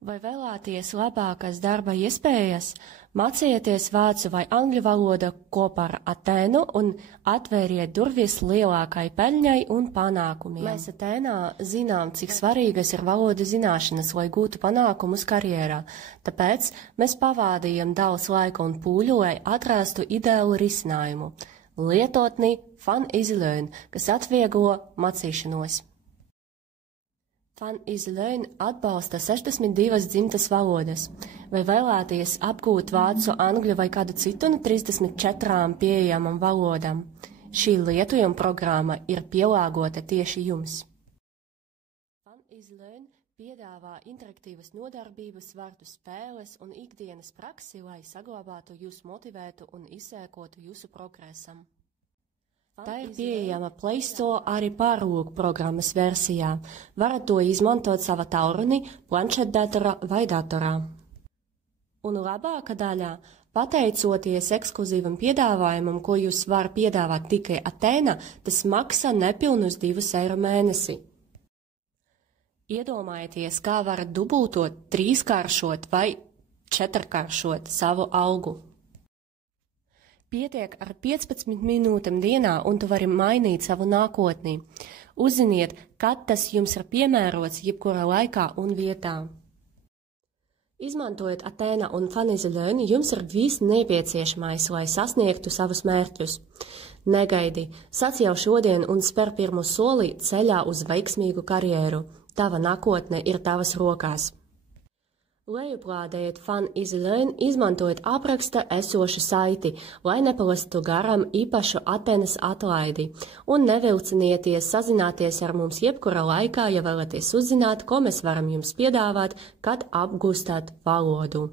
Vai vēlaties labākas darba iespējas? Mācieties vācu vai angļu valodu kopā ar Atēnu un atvēriet durvis lielākai peļņai un panākumiem. Mēs Atēnā zinām, cik svarīgas ir valodu zināšanas, lai gūtu panākumus karjerā. Tāpēc mēs pavādījām daudz laika un pūļu, lai atrastu ideālu risinājumu. Lietotni Fun Easy Learn, kas atvieglo mācīšanos. Fun Easy Learn atbalsta 62 dzimtas valodas. Vai vēlaties apgūt vācu, angļu vai kādu citu no 34 pieejamam valodām? Šī lietojuma programma ir pielāgota tieši jums. Fun Easy Learn piedāvā interaktīvas nodarbības, vārdu spēles un ikdienas praksi, lai saglabātu jūs motivētu un izsēkotu jūsu progresam. Tā ir pieejama Play Store arī pārlūku programmas versijā. Varat to izmantot savā tālruni, planšetdatorā vai datorā. Un labākā daļā, pateicoties ekskluzīvam piedāvājumam, ko jūs var piedāvāt tikai Atēna, tas maksā nepilnus 2 eiro mēnesi. Iedomājieties, kā varat dubultot, 3-kāršot vai 4-kāršot savu algu. Pietiek ar 15 minūtēm dienā, un tu vari mainīt savu nākotni. Uzziniet, kad tas jums ir piemērots jebkurā laikā un vietā. Izmantojot Atēna un Fun Easy Learn, jums ir viss nepieciešamais, lai sasniegtu savus mērķus. Negaidi, sac jau šodien un spēr pirmo soli ceļā uz veiksmīgu karjeru. Tava nākotne ir tavas rokās. Lejuplādējiet Fun Easy Learn, izmantojot apraksta esošu saiti, lai nepalastu garām īpašu Atēnas atlaidi, un nevilcinieties sazināties ar mums jebkurā laikā, ja vēlaties uzzināt, ko mēs varam jums piedāvāt, kad apgūstat valodu.